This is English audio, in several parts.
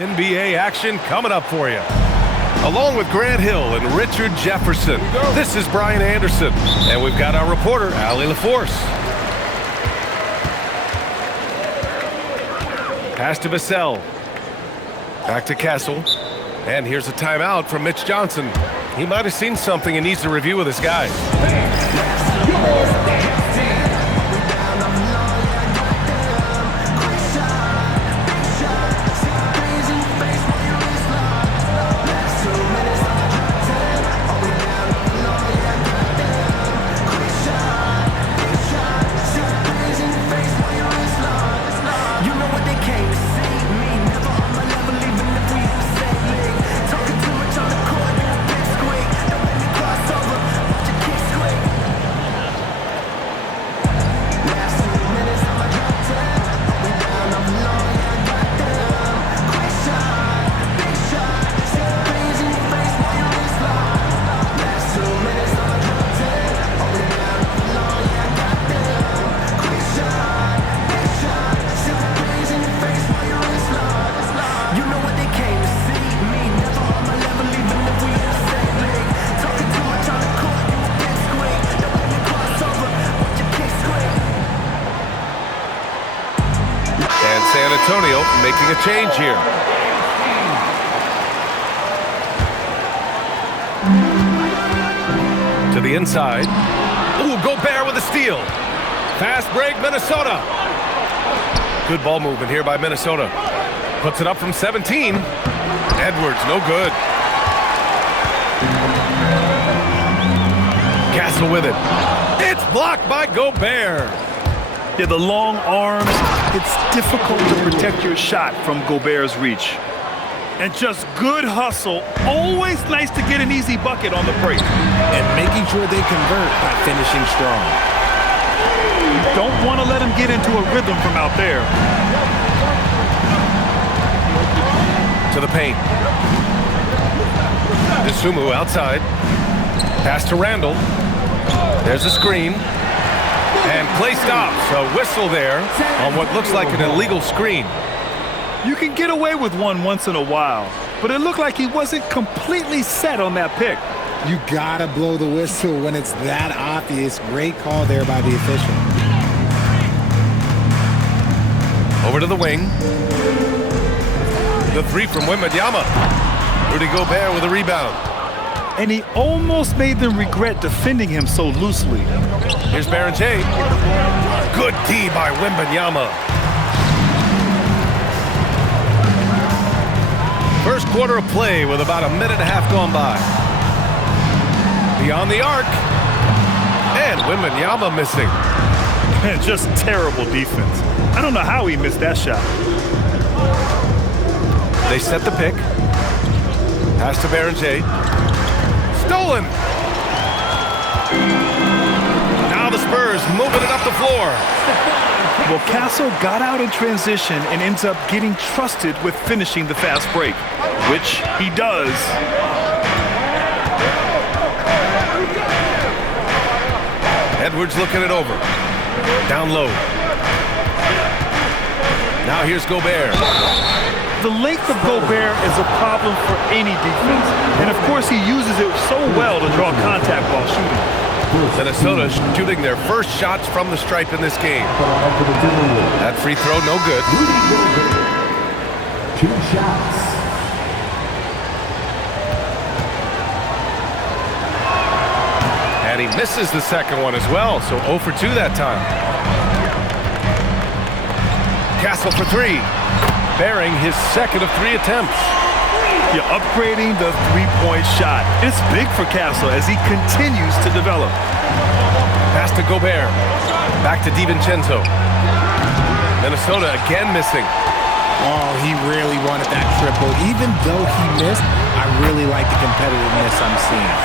NBA action coming up for you. Along with Grant Hill and Richard Jefferson, this is Brian Anderson. And we've got our reporter, Allie LaForce. Pass to Vassell. Back to Castle. And here's a timeout from Mitch Johnson. He might have seen something and needs to review with his guys. San Antonio making a change here. To the inside. Ooh, Gobert with a steal. Fast break, Minnesota. Good ball movement here by Minnesota. Puts it up from 17. Edwards, no good. Castle with it. It's blocked by Gobert. Yeah, the long arms, it's difficult to protect your shot from Gobert's reach. And just good hustle. Always nice to get an easy bucket on the break. And making sure they convert by finishing strong. You don't want to let him get into a rhythm from out there. To the paint. Dosunmu outside. Pass to Randall. There's a screen. And play stops. A whistle there on what looks like an illegal screen. You can get away with one once in a while, but it looked like he wasn't completely set on that pick. You gotta blow the whistle when it's that obvious. Great call there by the official. Over to the wing. The three from Wembanyama. Rudy Gobert with a rebound. And he almost made them regret defending him so loosely. Here's Barrett-Jay. Good D by Wembanyama. First quarter of play with about a minute and a half gone by. Beyond the arc. And Wembanyama missing. Man, just terrible defense. I don't know how he missed that shot. They set the pick. Pass to Barrett-Jay. Stolen. Now the Spurs moving it up the floor. Well, Castle got out in transition and ends up getting trusted with finishing the fast break, which he does. Edwards looking it over. Down low. Now here's Gobert. The length of Gobert is a problem for any defense. And, of course, he uses it so well to draw contact while shooting. Minnesota shooting their first shots from the stripe in this game. That free throw, no good. 2 shots. And he misses the second one as well, so 0 for 2 that time. Castle for 3. Bearing his second of 3 attempts. You're upgrading the three-point shot. It's big for Castle as he continues to develop. Pass to Gobert. Back to DiVincenzo. Minnesota again missing. Oh, he really wanted that triple. Even though he missed, I really like the competitiveness I'm seeing.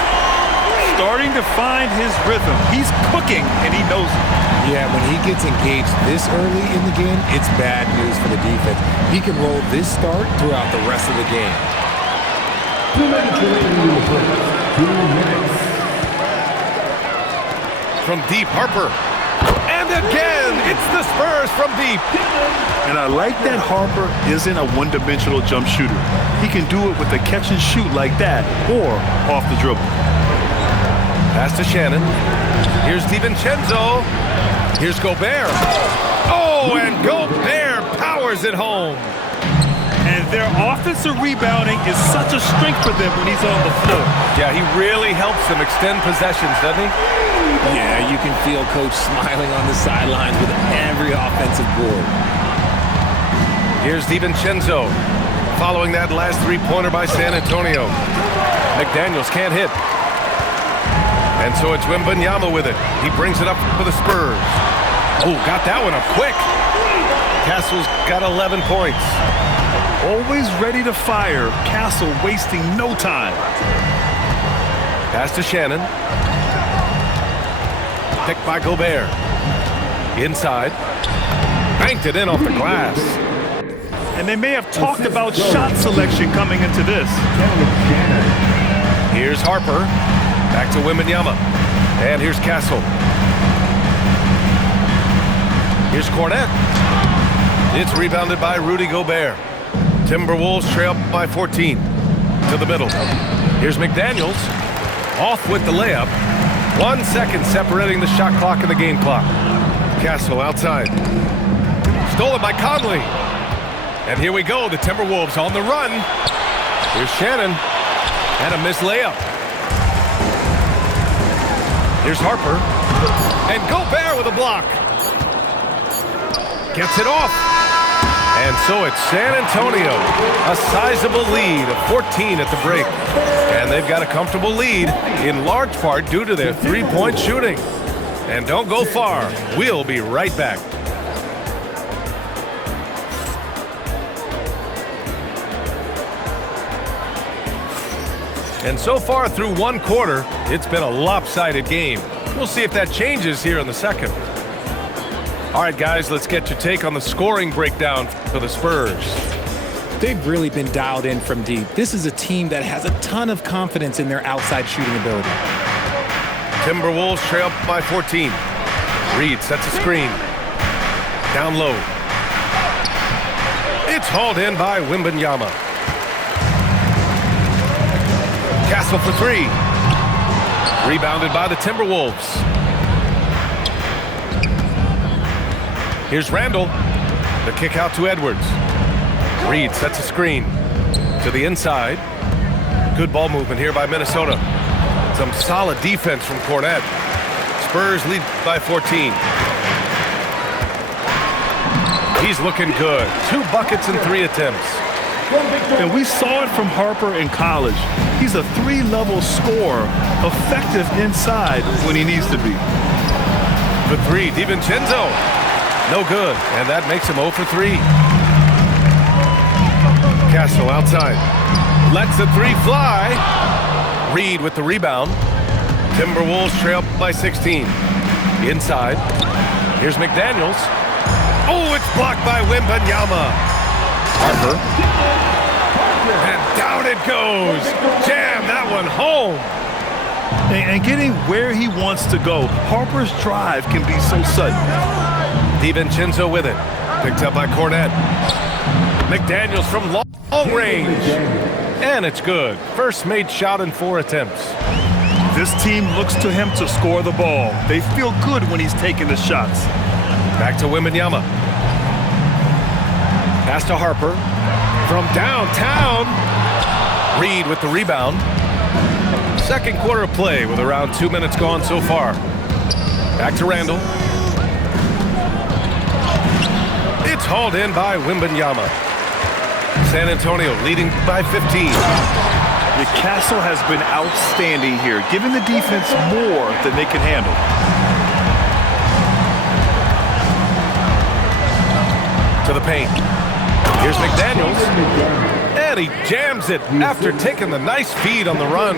Starting to find his rhythm. He's cooking, and he knows it. Yeah, when he gets engaged this early in the game, it's bad news for the defense. He can roll this start throughout the rest of the game. 2 minutes remaining in the first. 2 minutes. From deep, Harper. And again! in. It's the Spurs from deep. And I like that Harper isn't a one-dimensional jump shooter. He can do it with a catch and shoot like that or off the dribble. Pass to Shannon. Here's DiVincenzo. Here's Gobert. Oh, and Gobert powers it home. And their offensive rebounding is such a strength for them when he's on the floor. Yeah, he really helps them extend possessions, doesn't he? Yeah, you can feel Coach smiling on the sidelines with every offensive board. Here's DiVincenzo. Following that last three-pointer by San Antonio. McDaniels can't hit. And so it's Wembanyama with it. He brings it up for the Spurs. Oh, got that one up quick. Castle's got 11 points. Always ready to fire. Castle wasting no time. Pass to Shannon. Picked by Gobert. Inside. Banked it in off the glass. And they may have talked about shot selection coming into this. Here's Harper. Back to Wembanyama. And here's Castle. Here's Cornette. It's rebounded by Rudy Gobert. Timberwolves trail by 14. To the middle. Here's McDaniels. Off with the layup. 1 second separating the shot clock and the game clock. Castle outside. Stolen by Conley. And here we go. The Timberwolves on the run. Here's Shannon. And a missed layup. Here's Harper. And Gobert with a block. Gets it off. And so it's San Antonio, a sizable lead of 14 at the break. And they've got a comfortable lead in large part due to their three-point shooting. And don't go far. We'll be right back. And so far through one quarter, it's been a lopsided game. We'll see if that changes here in the second. All right, guys, let's get your take on the scoring breakdown for the Spurs. They've really been dialed in from deep. This is a team that has a ton of confidence in their outside shooting ability. Timberwolves trail by 14. Reed sets a screen. Down low. It's hauled in by Wembanyama. Castle for three. Rebounded by the Timberwolves. Here's Randall. The kick out to Edwards. Reed sets a screen to the inside. Good ball movement here by Minnesota. Some solid defense from Cornette. Spurs lead by 14. He's looking good. 2 buckets and 3 attempts. And we saw it from Harper in college. He's a 3-level scorer, effective inside when he needs to be. For 3, DiVincenzo. No good, and that makes him 0 for 3. Castle outside. Lets the 3 fly. Reed with the rebound. Timberwolves trail by 16. Inside. Here's McDaniels. Oh, it's blocked by Wembanyama. Harper. And down it goes. Jam that one home. And getting where he wants to go, Harper's drive can be so sudden. DiVincenzo with it. Picked up by Cornette. McDaniels from long range. And it's good. First made shot in 4 attempts. This team looks to him to score the ball. They feel good when he's taking the shots. Back to Wembanyama. Pass to Harper. From downtown. Reed with the rebound. Second quarter of play with around 2 minutes gone so far. Back to Randall. It's hauled in by Wembanyama. San Antonio leading by 15. The Castle has been outstanding here, giving the defense more than they can handle. To the paint. Here's McDaniels. And he jams it after taking the nice feed on the run.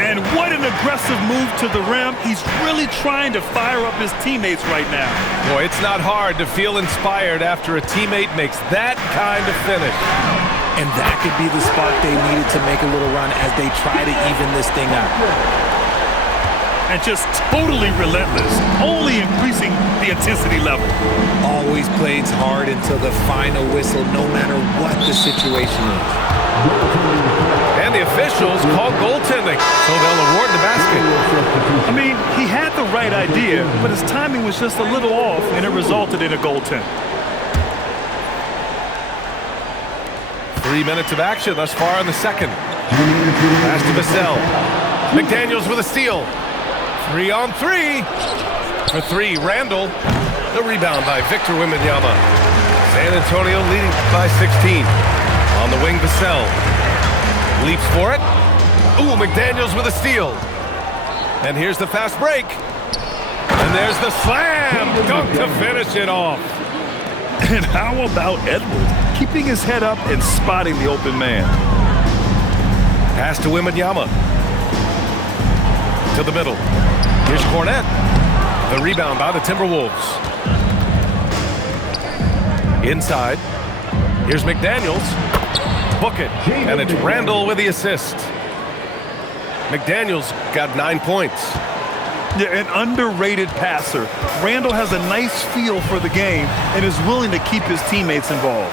And what an aggressive move to the rim. He's really trying to fire up his teammates right now. Boy, it's not hard to feel inspired after a teammate makes that kind of finish. And that could be the spark they needed to make a little run as they try to even this thing up. and just totally relentless, only increasing the intensity level. Always plays hard until the final whistle, no matter what the situation is. And the officials call goaltending, so they'll award the basket. I mean, he had the right idea, but his timing was just a little off, and it resulted in a goaltend. 3 minutes of action thus far in the second. Pass to Vassell. McDaniels with a steal. 3-on-3. For 3, Randall. The rebound by Victor Wembanyama. San Antonio leading by 16. On the wing, Vassell. Leaps for it. Ooh, McDaniels with a steal. And here's the fast break. And there's the slam dunk to finish it off. And how about Edwards keeping his head up and spotting the open man? Pass to Wembanyama. To the middle. Here's Cornette. The rebound by the Timberwolves. Inside. Here's McDaniels. Book it. And it's Randall with the assist. McDaniels got 9 points. Yeah, an underrated passer. Randall has a nice feel for the game and is willing to keep his teammates involved.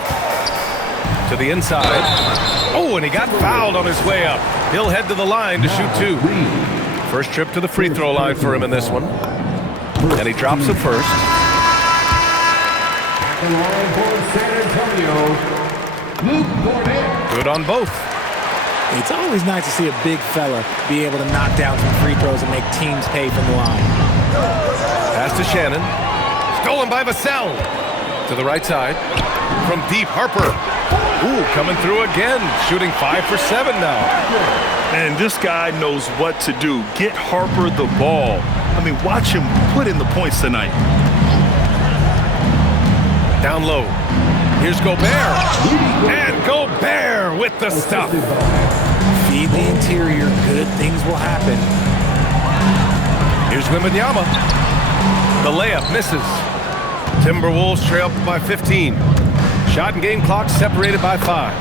To the inside. Oh, and he got fouled on his way up. He'll head to the line to shoot 2. First trip to the free throw line for him in this one. And he drops it first. The line for San Antonio, Luke Cornette. Good on both. It's always nice to see a big fella be able to knock down some free throws and make teams pay from the line. Pass to Shannon. Stolen by Vassell. To the right side. From deep, Harper. Ooh, coming through again. Shooting 5 for 7 now. And this guy knows what to do. Get Harper the ball. I mean, watch him put in the points tonight. Down low. Here's Gobert. And Gobert with the stuff. Feed the interior. Good things will happen. Here's Wembanyama. The layup misses. Timberwolves trail by 15. Shot and game clock separated by 5.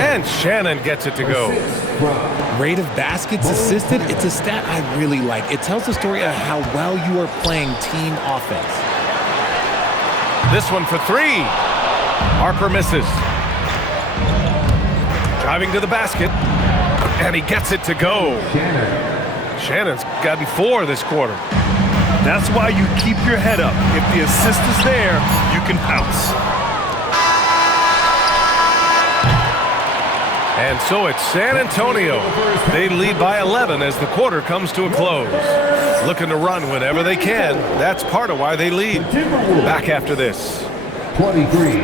And Shannon gets it to go. Rate of baskets assisted, it's a stat I really like. It tells the story of how well you are playing team offense. This one for 3. Harper misses. Driving to the basket. And he gets it to go. Shannon's gotten 4 this quarter. That's why you keep your head up. If the assist is there, you can pounce. And so it's San Antonio. They lead by 11 as the quarter comes to a close. Looking to run whenever they can. That's part of why they lead. Back after this. 23.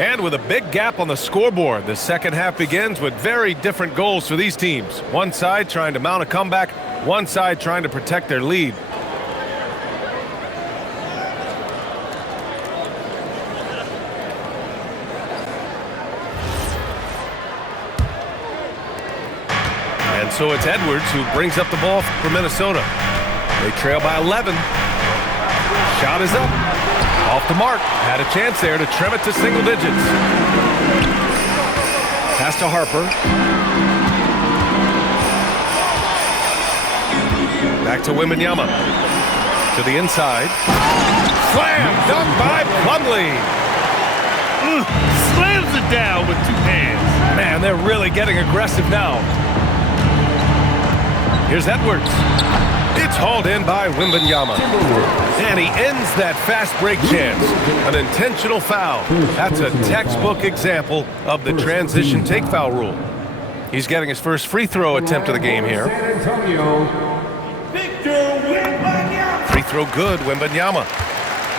And with a big gap on the scoreboard, the second half begins with very different goals for these teams. One side trying to mount a comeback, one side trying to protect their lead. And so it's Edwards who brings up the ball for Minnesota. They trail by 11. Shot is up. Off the mark. Had a chance there to trim it to single digits. Pass to Harper. Back to Wembanyama. To the inside. Slam! Dunk by Plumlee. Slams it down with 2 hands. Man, they're really getting aggressive now. Here's Edwards. It's hauled in by Wembanyama. And he ends that fast break chance. An intentional foul. That's a textbook example of the transition take foul rule. He's getting his first free throw attempt of the game here. Free throw good, Wembanyama.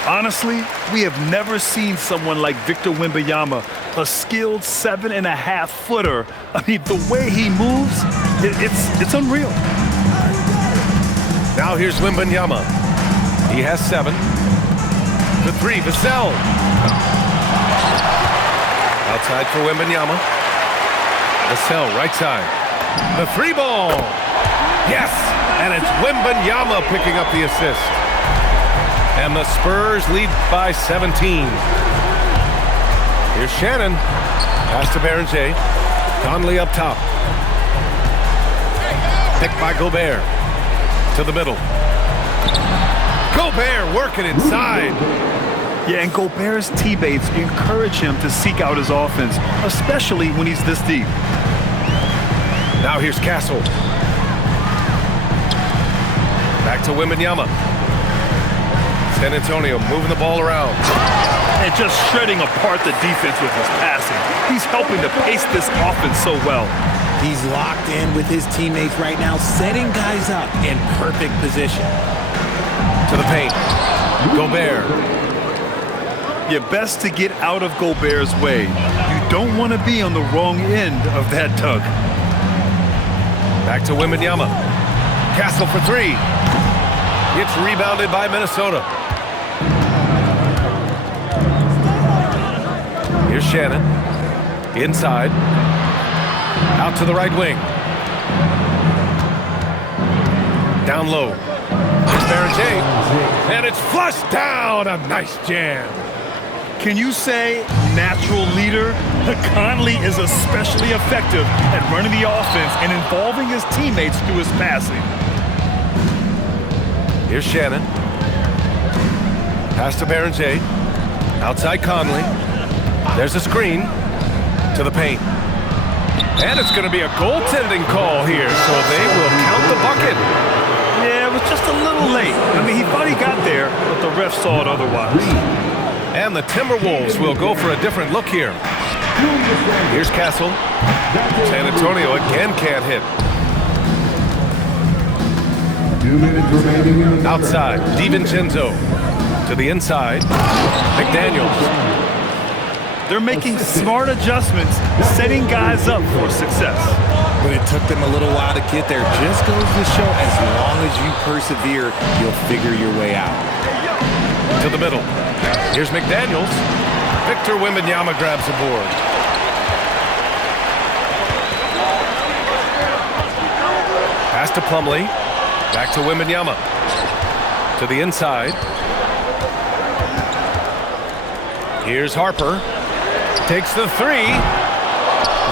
Honestly, we have never seen someone like Victor Wembanyama, a skilled 7.5-footer. I mean, the way he moves, it's unreal. Now here's Wembanyama. He has 7. The 3, Vassell. Outside for Wembanyama. Vassell, right side. The 3 ball. Yes, and it's Wembanyama picking up the assist. And the Spurs lead by 17. Here's Shannon. Pass to Berenger. Conley up top. Picked by Gobert. To the middle. Gobert working inside. Yeah, and Gobert's teammates encourage him to seek out his offense, especially when he's this deep. Now here's Castle. Back to Wembanyama. San Antonio moving the ball around. And just shredding apart the defense with his passing. He's helping to pace this offense so well. He's locked in with his teammates right now, setting guys up in perfect position. To the paint. Gobert. You're best to get out of Gobert's way. You don't want to be on the wrong end of that tug. Back to Wembanyama. Castle for three. It's rebounded by Minnesota. Here's Shannon. Inside. Out to the right wing. Down low. Here's Berenger. And it's flushed down. A nice jam. Can you say natural leader? Conley is especially effective at running the offense and involving his teammates through his passing. Here's Shannon. Pass to Berenger. Outside Conley. There's a screen. To the paint. And it's going to be a goaltending call here, so they will count the bucket. Yeah, it was just a little late. I mean, he thought he got there, but the ref saw it otherwise. And the Timberwolves will go for a different look here. Here's Castle. San Antonio again can't hit. 2 minutes remaining in the Outside, DiVincenzo. To the inside, McDaniels. They're making smart adjustments, setting guys up for success. But it took them a little while to get there. Just goes to show, as long as you persevere, you'll figure your way out. To the middle. Here's McDaniels. Victor Wembanyama grabs the board. Pass to Plumlee. Back to Wembanyama. To the inside. Here's Harper. Takes the three.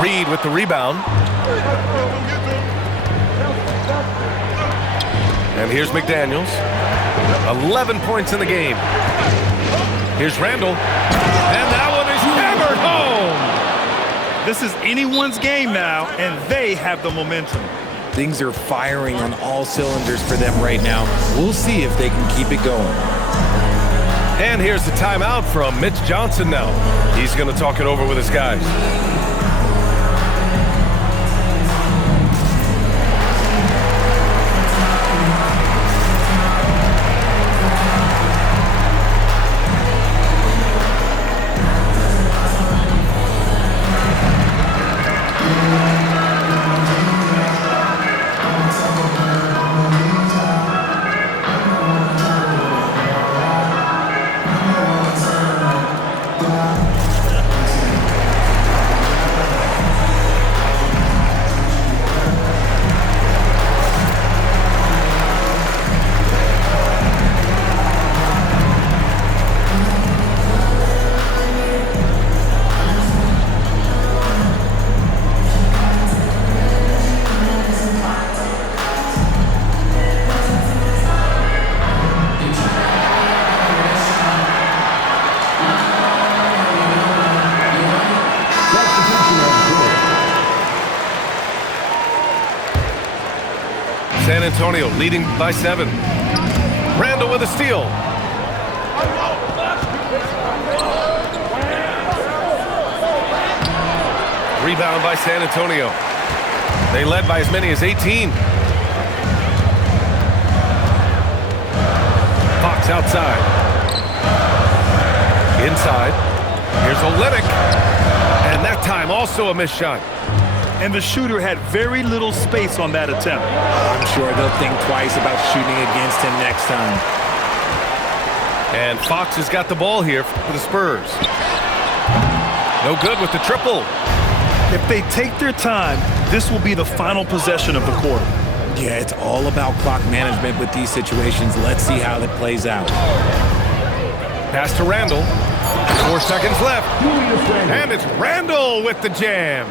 Reed with the rebound. And here's McDaniels. 11 points in the game. Here's Randall. And that one is hammered home. This is anyone's game now, and they have the momentum. Things are firing on all cylinders for them right now. We'll see if they can keep it going. And here's the timeout from Mitch Johnson now. He's going to talk it over with his guys. San Antonio leading by 7. Randall with a steal. Rebound by San Antonio. They led by as many as 18. Fox outside. Inside. Here's Olynyk. And that time also a missed shot. And the shooter had very little space on that attempt. I'm sure they'll think twice about shooting against him next time. And Fox has got the ball here for the Spurs. No good with the triple. If they take their time, this will be the final possession of the quarter. Yeah, it's all about clock management with these situations. Let's see how that plays out. Pass to Randall. 4 seconds left. And it's Randall with the jam.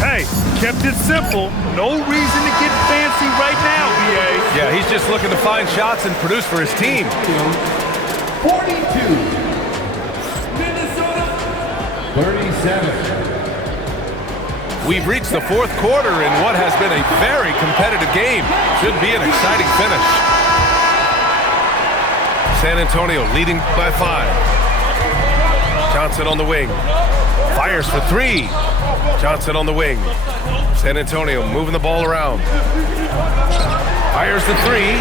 Hey, kept it simple. No reason to get fancy right now, BA. Yeah, he's just looking to find shots and produce for his team. 42. Minnesota 37. We've reached the fourth quarter in what has been a very competitive game. Should be an exciting finish. San Antonio leading by 5. Johnson on the wing. Fires for 3. Johnson on the wing. San Antonio moving the ball around. Fires the 3.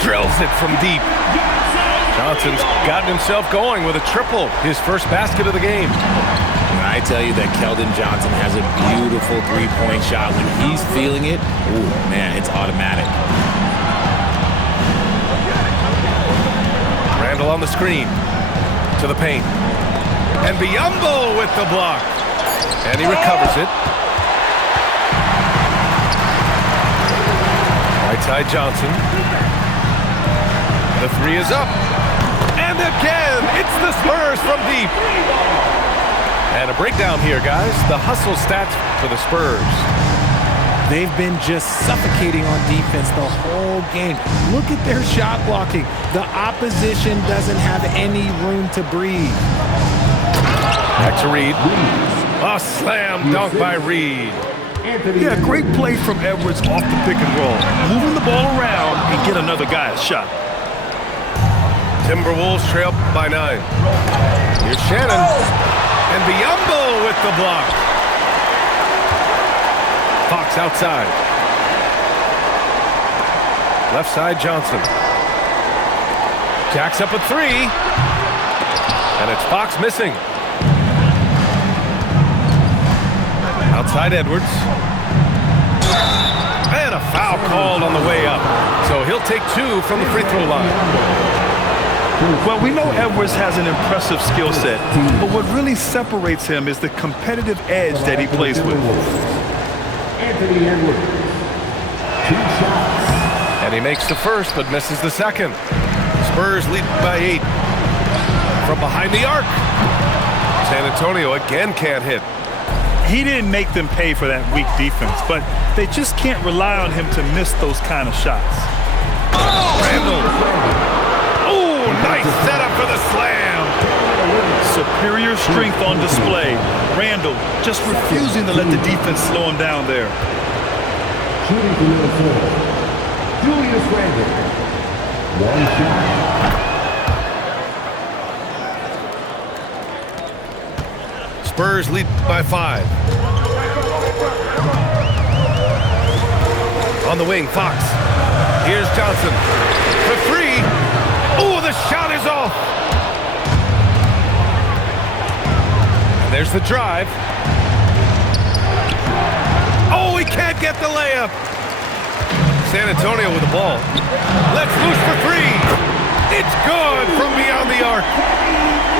Drills it from deep. Johnson's gotten himself going with a triple. His first basket of the game. When I tell you that Keldon Johnson has a beautiful three-point shot, when he's feeling it, ooh, man, it's automatic. Randall on the screen. To the paint. And Biyombo with the block. And he recovers it. Right side Johnson. The 3 is up. And again, it's the Spurs from deep. And a breakdown here, guys. The hustle stats for the Spurs. They've been just suffocating on defense the whole game. Look at their shot blocking. The opposition doesn't have any room to breathe. Back to Reed. A slam dunk by Reed. Yeah, great play from Edwards off the pick and roll. Moving the ball around and get another guy a shot. Timberwolves trail by 9. Here's Shannon. And Biyombo with the block. Fox outside. Left side Johnson. Jacks up a 3. And it's Fox missing. Outside Edwards. And a foul called on the way up. So he'll take 2 from the free throw line. Well, we know Edwards has an impressive skill set, but what really separates him is the competitive edge that he plays with. Anthony Edwards. 2 shots. And he makes the first, but misses the second. Spurs lead by 8. From behind the arc. San Antonio again can't hit. He didn't make them pay for that weak defense, but they just can't rely on him to miss those kind of shots. Randall. Oh, nice setup for the slam. Superior strength on display. Randall just refusing to let the defense slow him down there. Shooting for Minnesota. Julius Randall. 1 shot. Spurs lead by 5. On the wing, Fox. Here's Johnson. For 3. Oh, the shot is off. And there's the drive. Oh, he can't get the layup. San Antonio with the ball. Let's loose for 3. It's good from beyond the arc.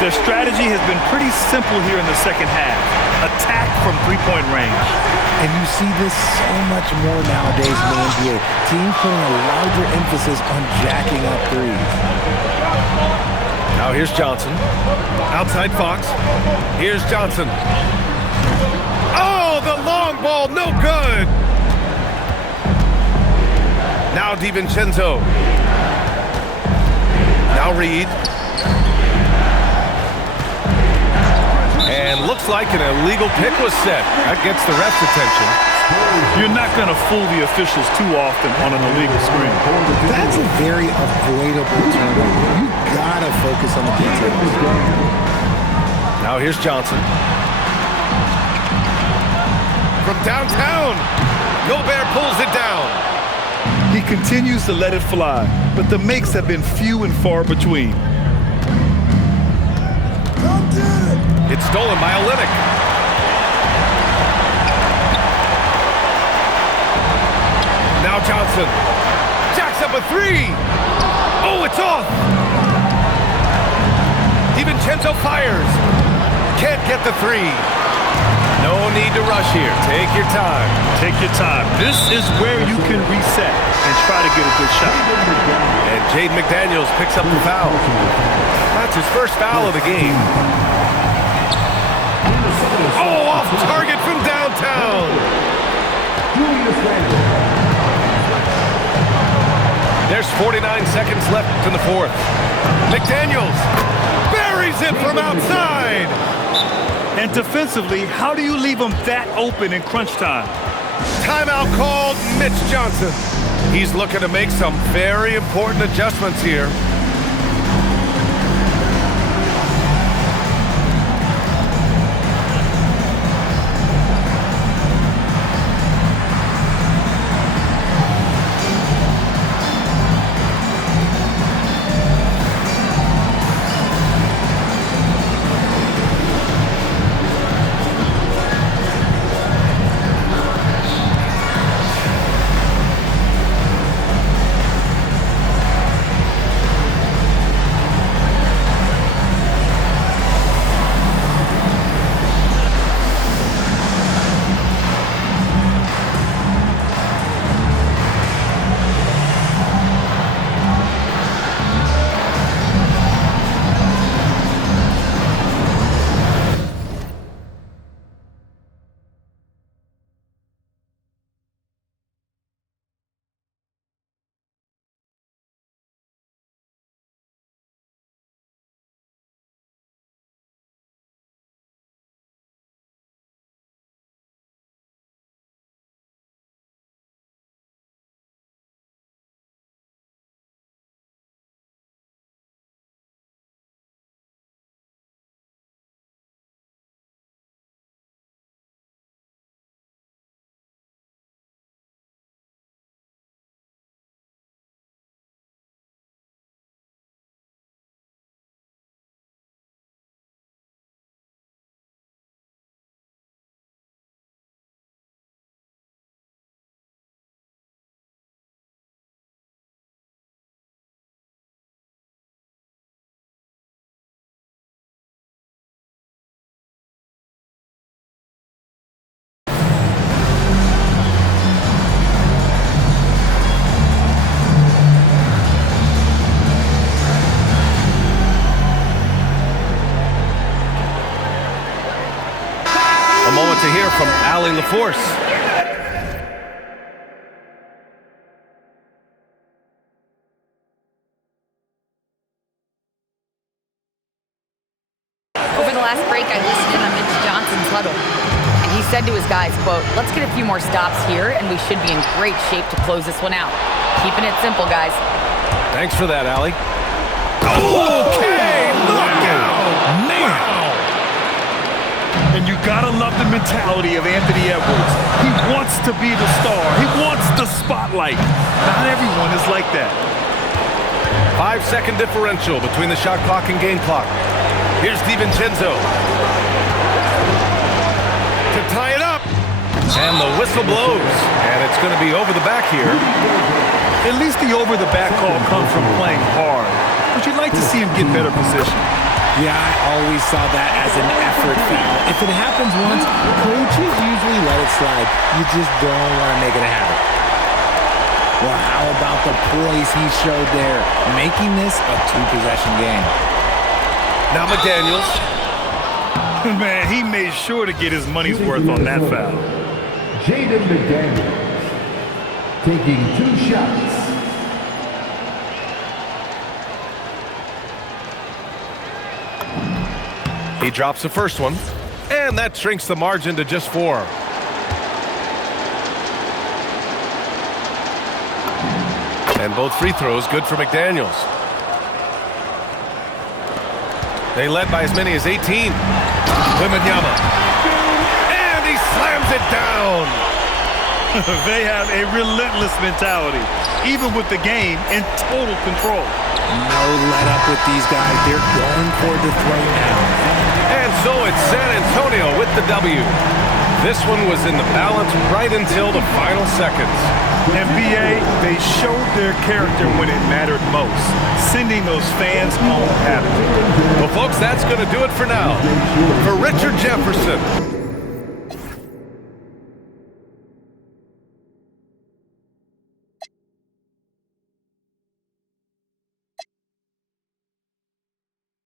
Their strategy has been pretty simple here in the second half. Attack from three-point range. And you see this so much more nowadays in the NBA. Teams putting a larger emphasis on jacking up threes. Now here's Johnson. Outside Fox. Here's Johnson. Oh, the long ball, no good. Now DiVincenzo. Now Reed. And looks like an illegal pick was set. That gets the ref's attention. You're not going to fool the officials too often on an illegal screen. That's a very avoidable turnover. You gotta focus on the details. Now here's Johnson. From downtown, Gobert pulls it down. He continues to let it fly, but the makes have been few and far between. It's stolen by Olynyk. Now Johnson jacks up a 3. Oh, it's off. DiVincenzo fires. Can't get the 3. No need to rush here. Take your time. Take your time. This is where you can reset and try to get a good shot. And Jaden McDaniels picks up the foul. That's his first foul of the game. Oh, off target from downtown. There's 49 seconds left in the fourth. McDaniels buries it from outside. And defensively, how do you leave them that open in crunch time? Timeout called. Mitch Johnson. He's looking to make some very important adjustments here. A moment to hear from Allie LaForce. Over the last break, I listened in on Mitch Johnson's huddle. And he said to his guys, quote, "Let's get a few more stops here, and we should be in great shape to close this one out. Keeping it simple, guys." Thanks for that, Allie. Okay, knockout! Man! And you gotta love the mentality of Anthony Edwards. He wants to be the star. He wants the spotlight. Not everyone is like that. 5-second differential between the shot clock and game clock. Here's DiVincenzo to tie it up. And the whistle blows. And it's going to be over the back here. At least the over-the-back call comes from playing hard. But you'd like to see him get better position. Yeah, I always saw that as an effort foul. If it happens once, coaches usually let it slide. You just don't want to make it a habit. Well, how about the poise he showed there, making this a two-possession game? Now McDaniels. Man, he made sure to get his money's worth on that foul. Jaden McDaniels taking 2 shots. He drops the first one, and that shrinks the margin to just 4. And both free throws good for McDaniels. They led by as many as 18. Wembanyama. And he slams it down. They have a relentless mentality, even with the game in total control. No let up with these guys. They're going for the throw now. And so it's San Antonio with the W. This one was in the balance right until the final seconds. And BA, they showed their character when it mattered most, sending those fans home happy. Well, folks, that's going to do it for now. For Richard Jefferson,